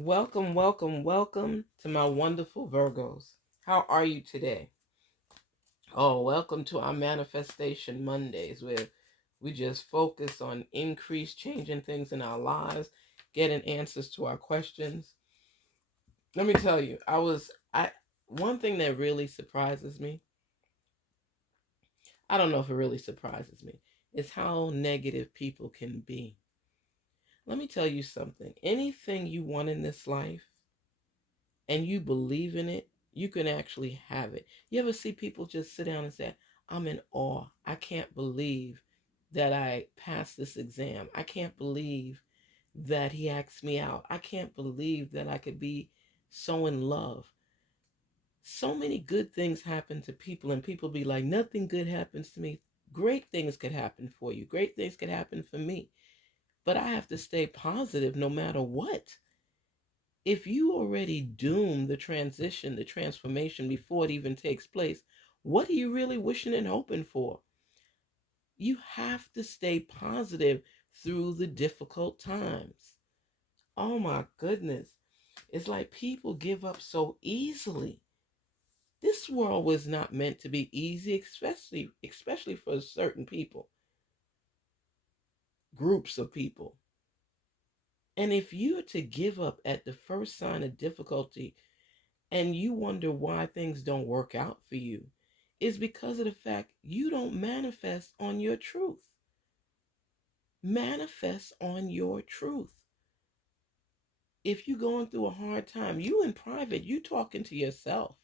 Welcome, welcome, welcome to my wonderful Virgos. How are you today? Oh, welcome to our Manifestation Mondays where we just focus on increase, changing things in our lives, getting answers to our questions. Let me tell you, I one thing that really surprises me, I don't know if it really surprises me, is how negative people can be. Let me tell you something. Anything you want in this life, and you believe in it, you can actually have it. You ever see people just sit down and say, I'm in awe. I can't believe that I passed this exam. I can't believe that he asked me out. I can't believe that I could be so in love. So many good things happen to people, and people be like, nothing good happens to me. Great things could happen for you. Great things could happen for me. But I have to stay positive no matter what. If you already doom the transition, the transformation before it even takes place, what are you really wishing and hoping for? You have to stay positive through the difficult times. Oh my goodness. It's like people give up so easily. This world was not meant to be easy, especially for certain people, groups of people. And if you're to give up at the first sign of difficulty, and you wonder why things don't work out for you, is because of the fact you don't manifest on your truth. Manifest on your truth. If you're going through a hard time, you in private, you talking to yourself.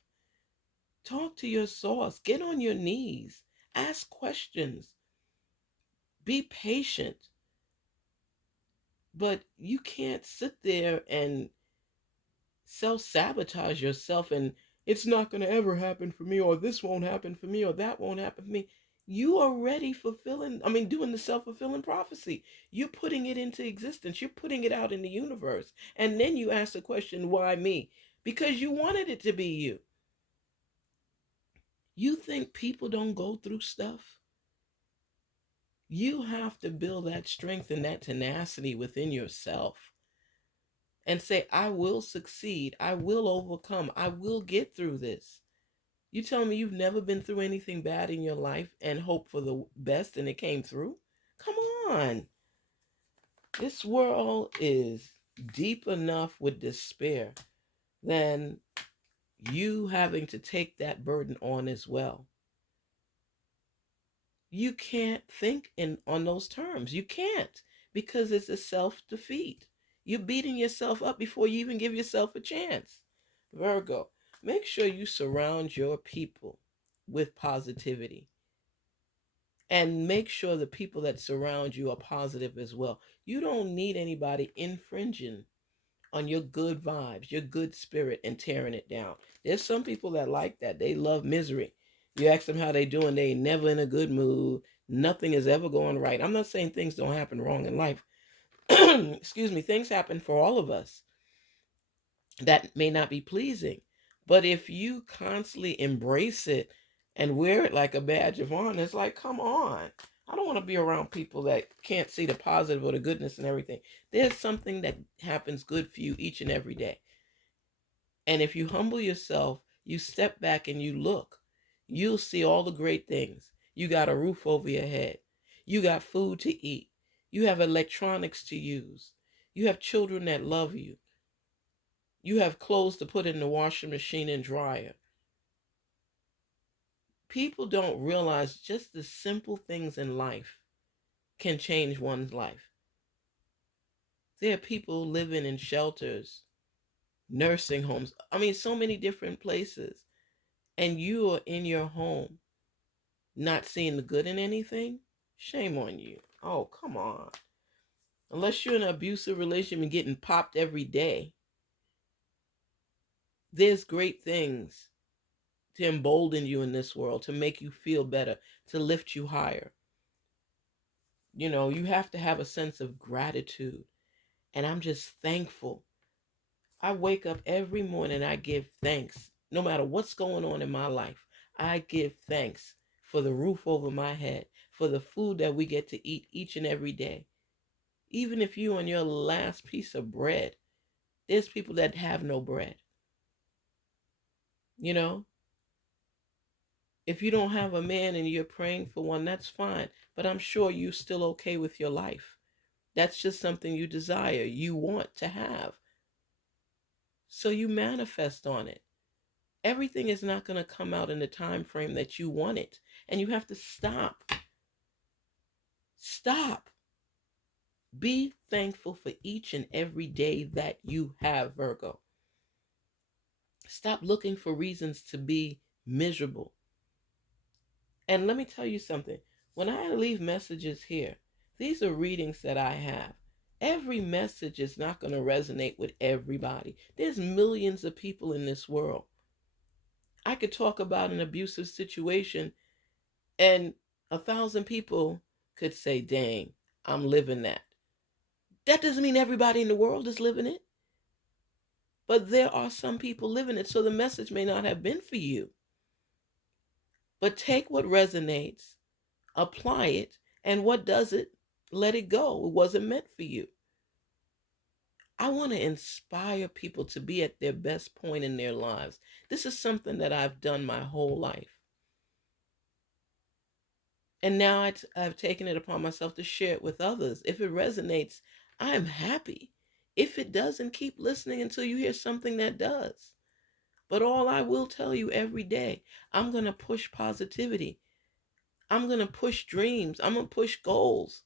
Talk to your source. Get on your knees. Ask questions. Be patient. But you can't sit there and self-sabotage yourself and it's not going to ever happen for me, or this won't happen for me, or that won't happen for me. You are already doing the self-fulfilling prophecy. You're putting it into existence. You're putting it out in the universe. And then you ask the question, why me? Because you wanted it to be you. You think people don't go through stuff? You have to build that strength and that tenacity within yourself and say, I will succeed. I will overcome. I will get through this. You tell me you've never been through anything bad in your life and hope for the best and it came through? Come on. This world is deep enough with despair than you having to take that burden on as well. You can't think on those terms. You can't, because it's a self-defeat. You're beating yourself up before you even give yourself a chance. Virgo, make sure you surround your people with positivity. And make sure the people that surround you are positive as well. You don't need anybody infringing on your good vibes, your good spirit, and tearing it down. There's some people that like that. They love misery. You ask them how they doing, they never in a good mood. Nothing is ever going right. I'm not saying things don't happen wrong in life. Excuse me, things happen for all of us that may not be pleasing. But if you constantly embrace it and wear it like a badge of honor, it's like, come on. I don't want to be around people that can't see the positive or the goodness and everything. There's something that happens good for you each and every day. And if you humble yourself, you step back and you look, you'll see all the great things. You got a roof over your head. You got food to eat. You have electronics to use. You have children that love you. You have clothes to put in the washing machine and dryer. People don't realize just the simple things in life can change one's life. There are people living in shelters, nursing homes. So many different places. And you are in your home not seeing the good in anything. Shame on you. Oh, come on. Unless you're in an abusive relationship and getting popped every day, there's great things to embolden you in this world, to make you feel better, to lift you higher. You have to have a sense of gratitude. And I'm just thankful. I wake up every morning, I give thanks. No matter what's going on in my life, I give thanks for the roof over my head, for the food that we get to eat each and every day. Even if you on your last piece of bread, There's people that have no bread. You know, if you don't have a man and you're praying for one, that's fine. But I'm sure you're still okay with your life. That's just something you desire, you want to have. So you manifest on it. Everything is not going to come out in the time frame that you want it. And you have to stop. Stop. Be thankful for each and every day that you have, Virgo. Stop looking for reasons to be miserable. And let me tell you something. When I leave messages here, these are readings that I have. Every message is not going to resonate with everybody. There's millions of people in this world. I could talk about an abusive situation and 1,000 people could say, dang, I'm living that. That doesn't mean everybody in the world is living it. But there are some people living it, so the message may not have been for you. But take what resonates, apply it, and what doesn't, let it go. It wasn't meant for you. I want to inspire people to be at their best point in their lives. This is something that I've done my whole life. And now I've taken it upon myself to share it with others. If it resonates, I am happy. If it doesn't, keep listening until you hear something that does. But all I will tell you every day, I'm going to push positivity. I'm going to push dreams. I'm going to push goals.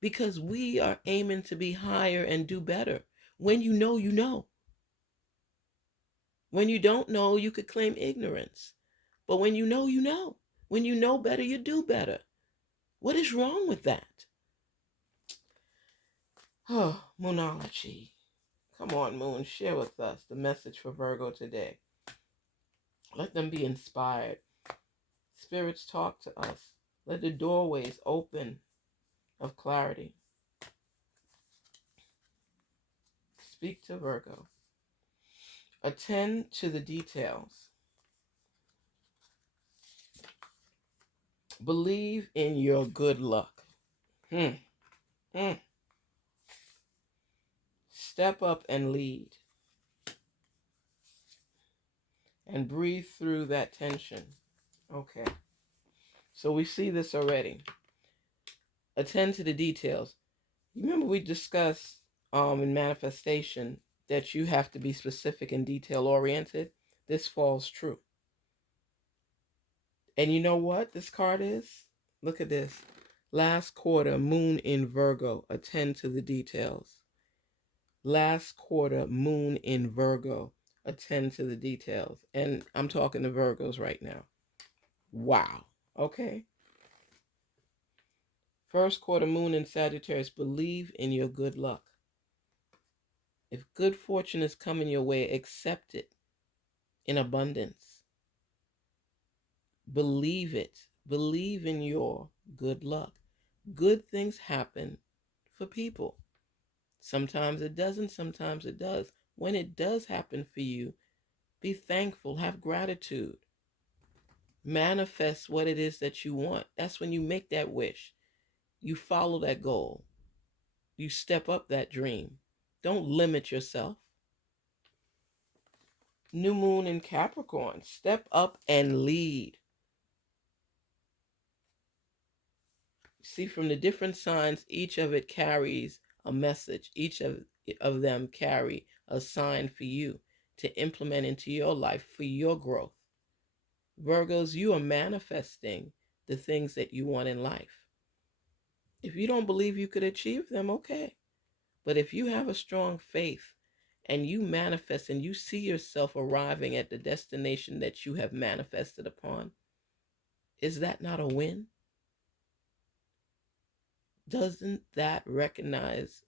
Because we are aiming to be higher and do better. When you know, you know. When you don't know, you could claim ignorance. But when you know, you know. When you know better, you do better. What is wrong with that? Oh, Moonology. Come on, Moon, share with us the message for Virgo today. Let them be inspired. Spirits, talk to us. Let the doorways open of clarity. Speak to Virgo. Attend to the details. Believe in your good luck. Step up and lead. And breathe through that tension. Okay. So we see this already. Attend to the details. You remember we discussed in manifestation that you have to be specific and detail oriented? This falls true. And you know what this card is? Look at this. Last quarter, moon in Virgo. Attend to the details. Last quarter, moon in Virgo. Attend to the details. And I'm talking to Virgos right now. Wow. Okay. First quarter, moon in Sagittarius. Believe in your good luck. If good fortune is coming your way, accept it in abundance. Believe it. Believe in your good luck. Good things happen for people. Sometimes it doesn't, sometimes it does. When it does happen for you, be thankful, have gratitude. Manifest what it is that you want. That's when you make that wish. You follow that goal. You step up that dream. Don't limit yourself. New moon in Capricorn. Step up and lead. See, from the different signs, each of it carries a message. Each of them carry a sign for you to implement into your life for your growth. Virgos, you are manifesting the things that you want in life. If you don't believe you could achieve them, okay. But if you have a strong faith and you manifest and you see yourself arriving at the destination that you have manifested upon, is that not a win? Doesn't that recognize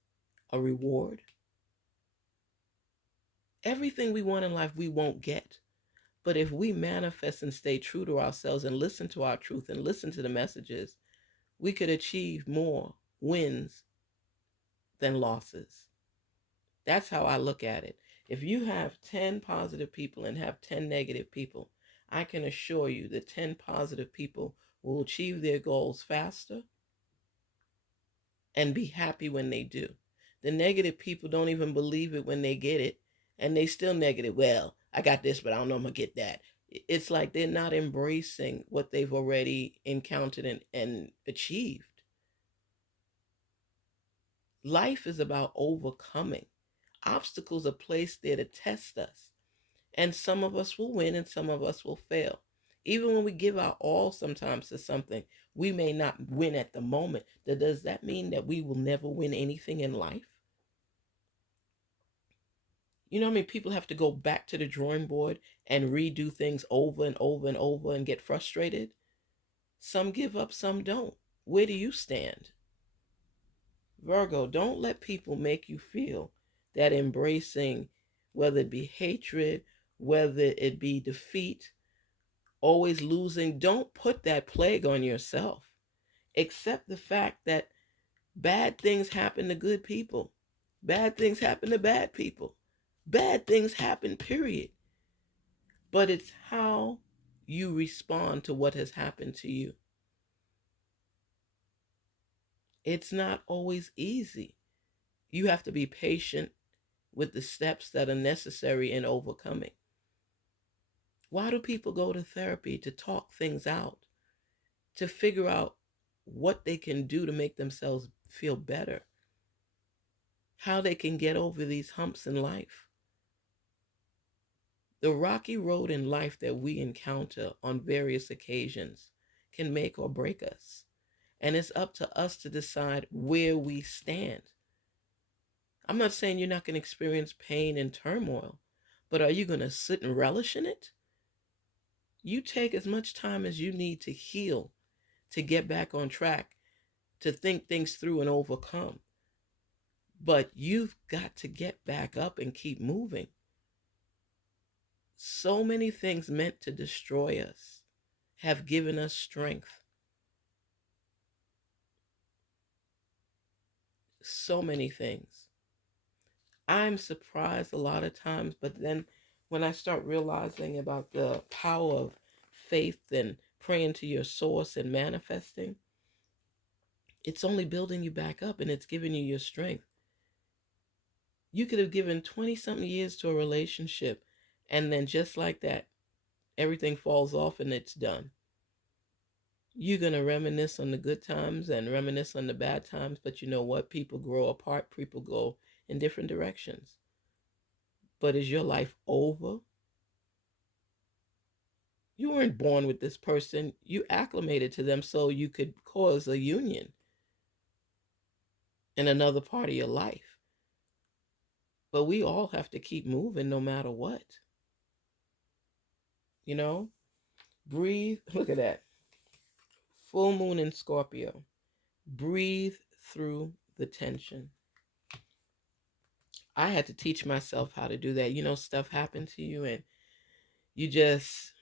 a reward? Everything we want in life, we won't get. But if we manifest and stay true to ourselves and listen to our truth and listen to the messages, we could achieve more wins than losses. That's how I look at it. If you have 10 positive people and have 10 negative people, I can assure you the 10 positive people will achieve their goals faster and be happy when they do. The negative people don't even believe it when they get it, and they still negative. Well, I got this, but I don't know if I'm gonna get that. It's like they're not embracing what they've already encountered and achieved. Life is about overcoming. Obstacles are placed there to test us. And some of us will win and some of us will fail. Even when we give our all sometimes to something, we may not win at the moment. Does that mean that we will never win anything in life? You know what I mean? People have to go back to the drawing board and redo things over and over and over and get frustrated. Some give up, some don't. Where do you stand? Virgo, don't let people make you feel that embracing, whether it be hatred, whether it be defeat, always losing, don't put that plague on yourself. Accept the fact that bad things happen to good people. Bad things happen to bad people. Bad things happen, period. But it's how you respond to what has happened to you. It's not always easy. You have to be patient with the steps that are necessary in overcoming. Why do people go to therapy? To talk things out, to figure out what they can do to make themselves feel better, how they can get over these humps in life. The rocky road in life that we encounter on various occasions can make or break us. And it's up to us to decide where we stand. I'm not saying you're not going to experience pain and turmoil, but are you going to sit and relish in it? You take as much time as you need to heal, to get back on track, to think things through and overcome. But you've got to get back up and keep moving. So many things meant to destroy us have given us strength. So many things. I'm surprised a lot of times, but then when I start realizing about the power of faith and praying to your source and manifesting, it's only building you back up and it's giving you your strength. You could have given 20 something years to a relationship, and then just like that, everything falls off and it's done. You're going to reminisce on the good times and reminisce on the bad times, but you know what? People grow apart, people go in different directions. But is your life over? You weren't born with this person. You acclimated to them so you could cause a union in another part of your life. But we all have to keep moving no matter what. You know? Breathe. Look at that. Full moon in Scorpio. Breathe through the tension. I had to teach myself how to do that. You know, stuff happened to you and you just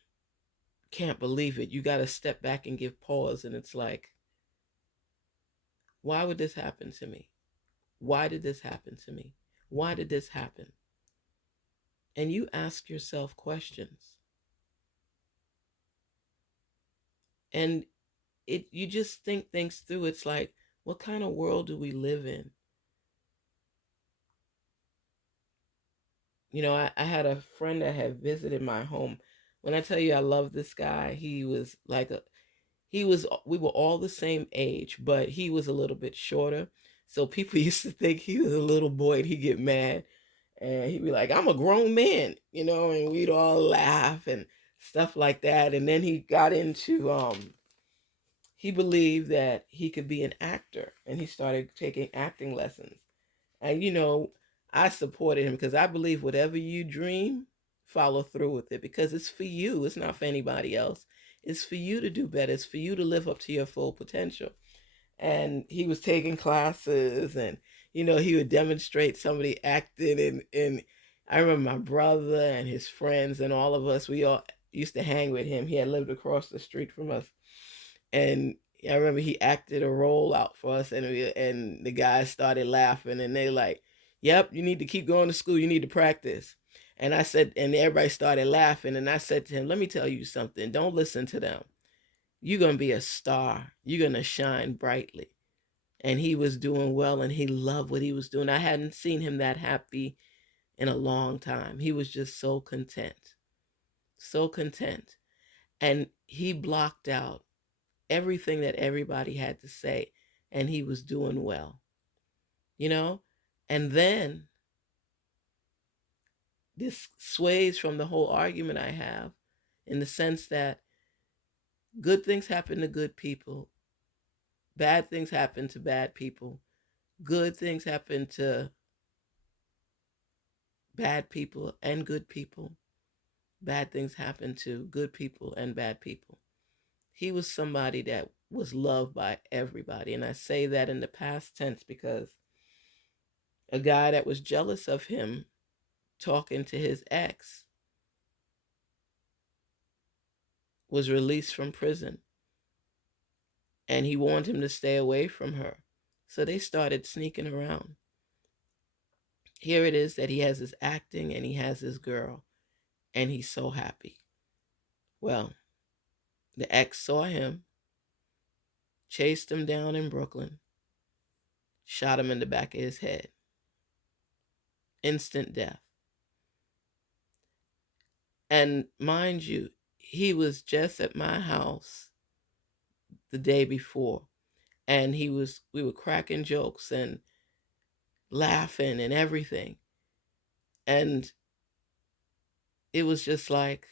can't believe it. You got to step back and give pause. And it's like, why would this happen to me? Why did this happen to me? Why did this happen? And you ask yourself questions. And you just think things through. It's like, what kind of world do we live in? You know, I had a friend that had visited my home. When I tell you I love this guy, we were all the same age, but he was a little bit shorter. So people used to think he was a little boy and he'd get mad. And he'd be like, I'm a grown man, you know, and we'd all laugh and stuff like that. And then he got into he believed that he could be an actor and he started taking acting lessons. And you know, I supported him because I believe whatever you dream, follow through with it because it's for you. It's not for anybody else. It's for you to do better. It's for you to live up to your full potential. And he was taking classes and you know, he would demonstrate some of the acting and I remember my brother and his friends and all of us, we all used to hang with him. He had lived across the street from us. And I remember he acted a role out for us, and the guys started laughing, and they like, "Yep, you need to keep going to school. You need to practice." And I said, and everybody started laughing, and I said to him, "Let me tell you something. Don't listen to them. You're gonna be a star. You're gonna shine brightly." and he was doing well, and he loved what he was doing. I hadn't seen him that happy in a long time. He was just so content, so content. And he blocked out everything that everybody had to say, and he was doing well, you know? And then this sways from the whole argument I have, in the sense that good things happen to good people, bad things happen to bad people, good things happen to bad people and good people, bad things happen to good people and bad people. He was somebody that was loved by everybody. And I say that in the past tense because a guy that was jealous of him talking to his ex was released from prison, and he wanted him to stay away from her. So they started sneaking around. Here it is that he has his acting and he has his girl, and he's so happy. Well, the ex saw him, chased him down in Brooklyn, shot him in the back of his head. Instant death. And mind you, he was just at my house the day before, and we were cracking jokes and laughing and everything. And it was just like,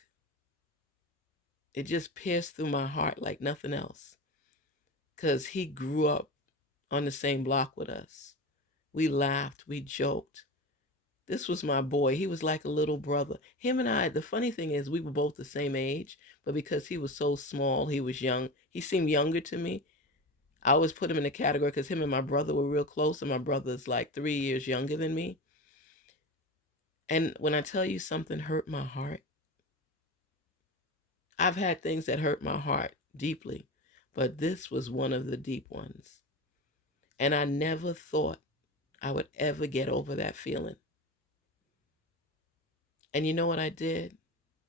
it just pierced through my heart like nothing else. Because he grew up on the same block with us. We laughed, we joked. This was my boy. He was like a little brother. Him and I, the funny thing is, we were both the same age, but because he was so small, he was young. He seemed younger to me. I always put him in a category because him and my brother were real close, and my brother's like 3 years younger than me. And when I tell you something hurt my heart, I've had things that hurt my heart deeply, but this was one of the deep ones. And I never thought I would ever get over that feeling. And you know what I did?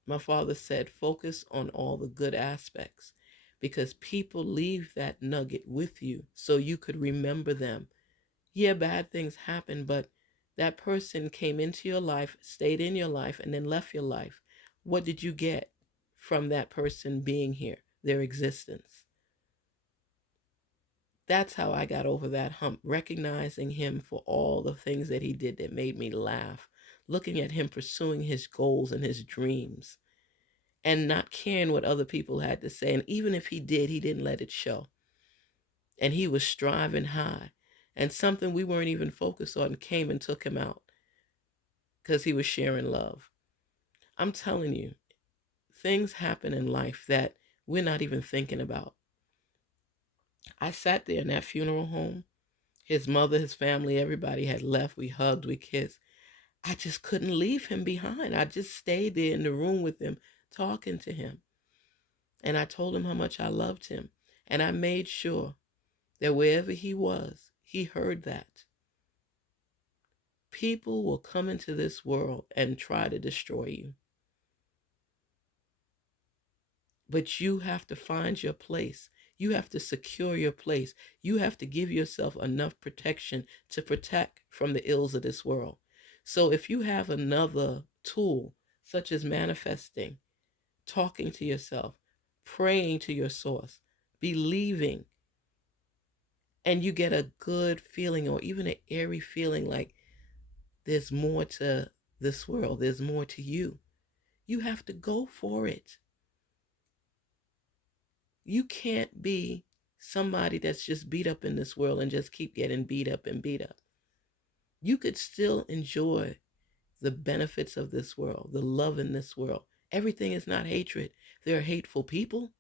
My father said, focus on all the good aspects, because people leave that nugget with you so you could remember them. Yeah, bad things happen, but that person came into your life, stayed in your life, and then left your life. What did you get from that person being here, their existence? That's how I got over that hump, recognizing him for all the things that he did that made me laugh, looking at him pursuing his goals and his dreams, and not caring what other people had to say. And even if he did, he didn't let it show. And he was striving high. And something we weren't even focused on came and took him out because he was sharing love. I'm telling you, things happen in life that we're not even thinking about. I sat there in that funeral home. His mother, his family, everybody had left. We hugged, we kissed. I just couldn't leave him behind. I just stayed there in the room with him, talking to him. And I told him how much I loved him. And I made sure that wherever he was, he heard that. People will come into this world and try to destroy you. But you have to find your place. You have to secure your place. You have to give yourself enough protection to protect from the ills of this world. So if you have another tool, such as manifesting, talking to yourself, praying to your source, believing, and you get a good feeling or even an airy feeling like there's more to this world, there's more to you, you have to go for it. You can't be somebody that's just beat up in this world and just keep getting beat up and beat up. You could still enjoy the benefits of this world, the love in this world. Everything is not hatred. There are hateful people.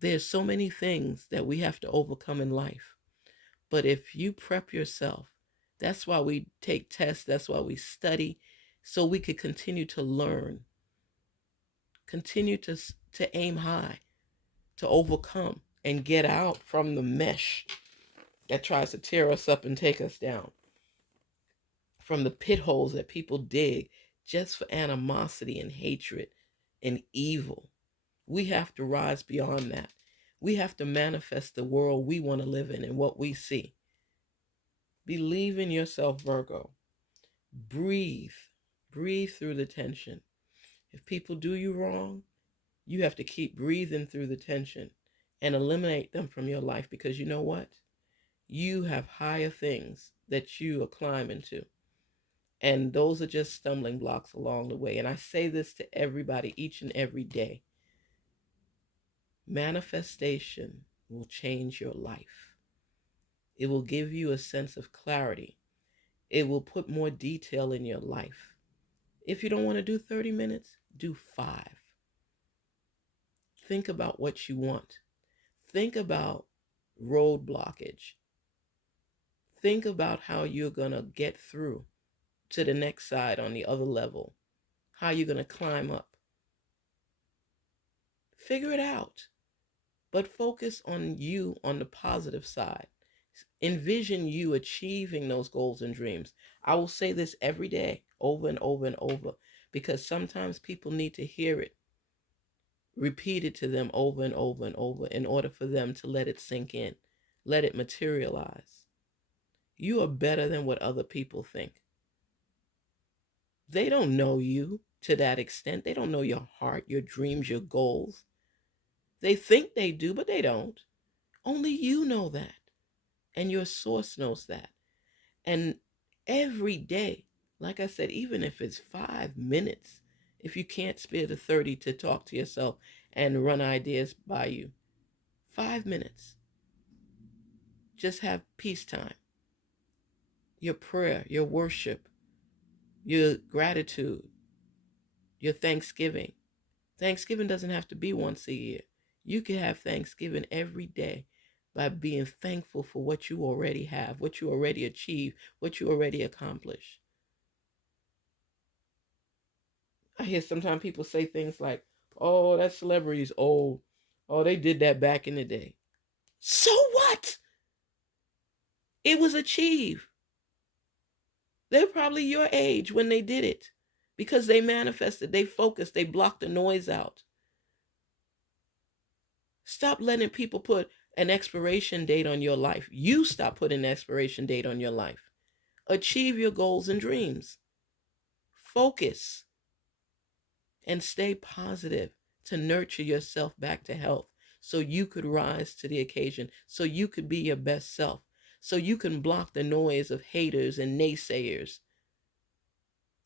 There's so many things that we have to overcome in life. But if you prep yourself, that's why we take tests, that's why we study, so we could continue to learn, continue to aim high, to overcome and get out from the mesh that tries to tear us up and take us down, from the pit holes that people dig just for animosity and hatred and evil. We have to rise beyond that. We have to manifest the world we want to live in and what we see. Believe in yourself, Virgo. Breathe. Breathe through the tension. If people do you wrong, you have to keep breathing through the tension and eliminate them from your life, because you know what? You have higher things that you are climbing to. And those are just stumbling blocks along the way. And I say this to everybody each and every day. Manifestation will change your life. It will give you a sense of clarity. It will put more detail in your life. If you don't want to do 30 minutes, do 5. Think about what you want. Think about road blockage. Think about how you're going to get through to the next side on the other level, how you're going to climb up. Figure it out, but focus on you on the positive side. Envision you achieving those goals and dreams. I will say this every day, over and over and over, because sometimes people need to hear it repeated to them over and over and over in order for them to let it sink in, let it materialize. You are better than what other people think. They don't know you to that extent. They don't know your heart, your dreams, your goals. They think they do, but they don't. Only you know that. And your source knows that. And every day, like I said, even if it's 5 minutes, if you can't spare the 30 to talk to yourself and run ideas by you, 5 minutes. Just have peace time. Your prayer, your worship, your gratitude, your Thanksgiving. Thanksgiving doesn't have to be once a year. You can have Thanksgiving every day by being thankful for what you already have, what you already achieved, what you already accomplished. I hear sometimes people say things like, oh, that celebrity's old. Oh, they did that back in the day. So what? It was achieved. They're probably your age when they did it because they manifested, they focused, they blocked the noise out. Stop letting people put an expiration date on your life. You stop putting an expiration date on your life. Achieve your goals and dreams. Focus and stay positive to nurture yourself back to health so you could rise to the occasion, so you could be your best self, so you can block the noise of haters and naysayers.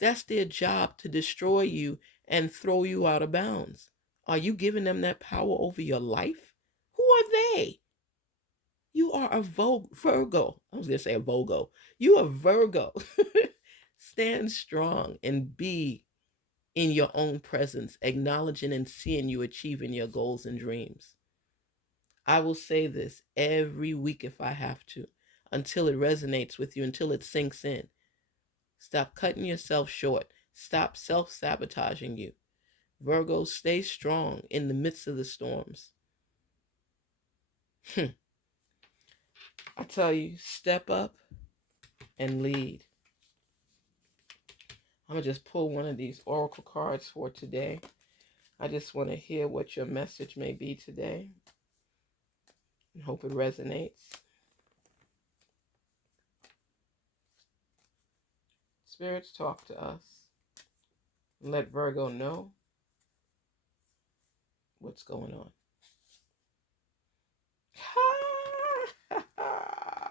That's their job, to destroy you and throw you out of bounds. Are you giving them that power over your life? Who are they? You are a Virgo. I was going to say a Vogo. You are Virgo. Stand strong and be in your own presence, acknowledging and seeing you achieving your goals and dreams. I will say this every week if I have to, until it resonates with you, until it sinks in. Stop cutting yourself short. Stop self-sabotaging you. Virgo, stay strong in the midst of the storms. I tell you, step up and lead. I'm going to just pull one of these oracle cards for today. I just want to hear what your message may be today. I hope it resonates. Spirits, talk to us. Let Virgo know what's going on.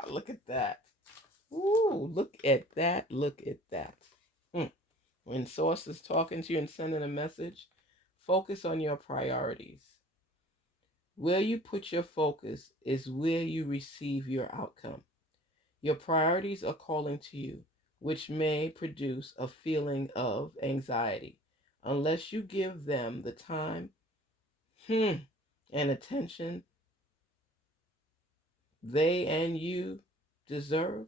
Look at that. Ooh, look at that. Look at that. When Source is talking to you and sending a message, focus on your priorities. Where you put your focus is where you receive your outcome. Your priorities are calling to you, which may produce a feeling of anxiety unless you give them the time and attention they and you deserve.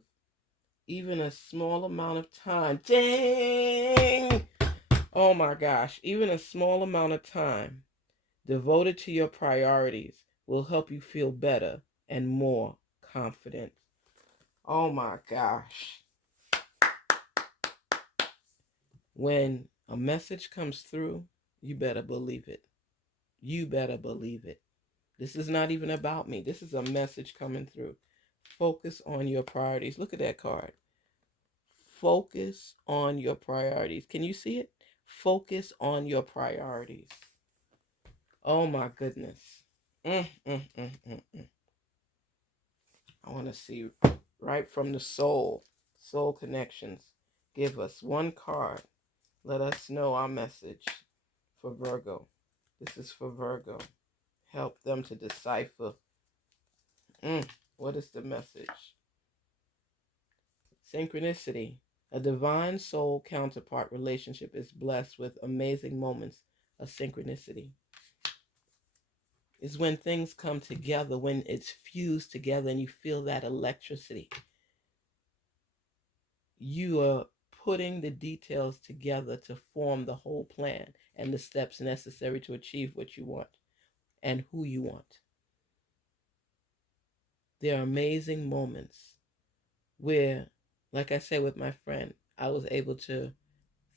Even a small amount of time. Dang! Oh my gosh. Even a small amount of time devoted to your priorities will help you feel better and more confident. Oh my gosh. When a message comes through, you better believe it. You better believe it. This is not even about me. This is a message coming through. Focus on your priorities. Look at that card. Focus on your priorities. Can you see it? Focus on your priorities. Oh my goodness. Mm, mm, mm, mm, mm. I want to see right from the soul. Soul connections. Give us one card. Let us know our message for Virgo. This is for Virgo. Help them to decipher. What is the message? Synchronicity. A divine soul counterpart relationship is blessed with amazing moments of synchronicity. It's when things come together, when it's fused together and you feel that electricity. You are putting the details together to form the whole plan and the steps necessary to achieve what you want and who you want. There are amazing moments where, like I said with my friend, I was able to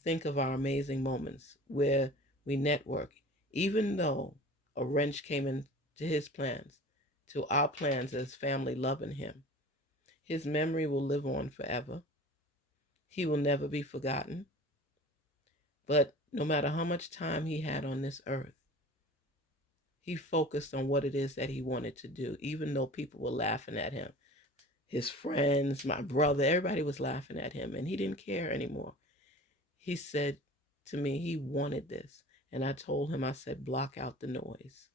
think of our amazing moments where we network, even though a wrench came into his plans, to our plans as family loving him. His memory will live on forever. He will never be forgotten. But no matter how much time he had on this earth, he focused on what it is that he wanted to do, even though people were laughing at him. His friends, my brother, everybody was laughing at him, and he didn't care anymore. He said to me he wanted this. And I told him, I said, block out the noise.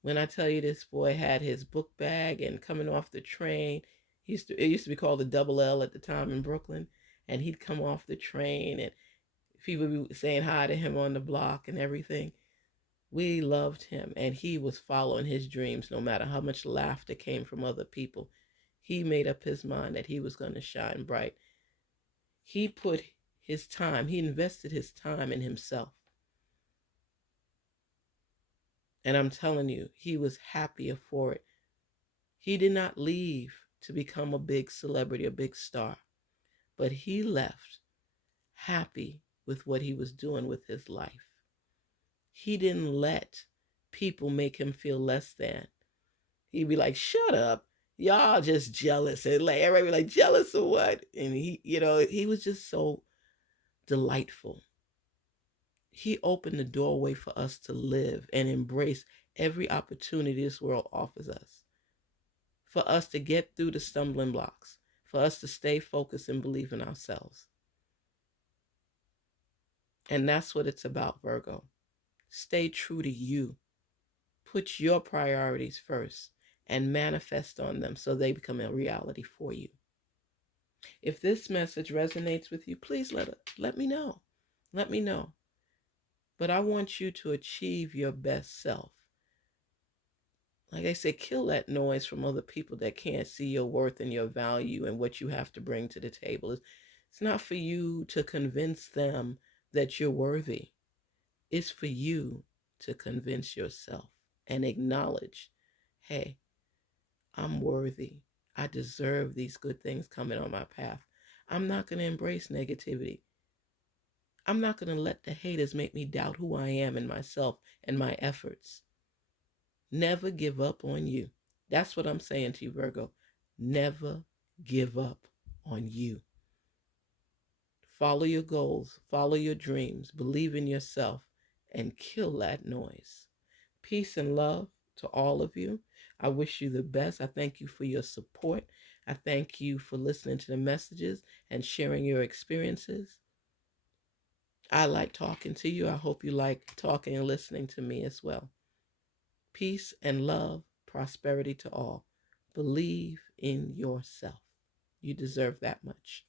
When I tell you this boy had his book bag and coming off the train, it used to be called the Double L at the time in Brooklyn, and he'd come off the train and people would be saying hi to him on the block and everything. We loved him, and he was following his dreams no matter how much laughter came from other people. He made up his mind that he was going to shine bright. He put his time, he invested his time in himself. And I'm telling you, he was happier for it. He did not leave to become a big celebrity, a big star, but he left happy with what he was doing with his life. He didn't let people make him feel less than. He'd be like, shut up. Y'all just jealous. And like everybody be like, jealous of what? And he was just so delightful. He opened the doorway for us to live and embrace every opportunity this world offers us. For us to get through the stumbling blocks. For us to stay focused and believe in ourselves. And that's what it's about, Virgo. Stay true to you. Put your priorities first and manifest on them so they become a reality for you. If this message resonates with you, please let me know. Let me know. But I want you to achieve your best self. Like I say, kill that noise from other people that can't see your worth and your value and what you have to bring to the table. It's not for you to convince them that you're worthy. It's for you to convince yourself and acknowledge, hey, I'm worthy. I deserve these good things coming on my path. I'm not going to embrace negativity. I'm not going to let the haters make me doubt who I am and myself and my efforts. Never give up on you. That's what I'm saying to you, Virgo. Never give up on you. Follow your goals, follow your dreams, believe in yourself, and kill that noise. Peace and love to all of you. I wish you the best. I thank you for your support. I thank you for listening to the messages and sharing your experiences. I like talking to you. I hope you like talking and listening to me as well. Peace and love, prosperity to all. Believe in yourself. You deserve that much.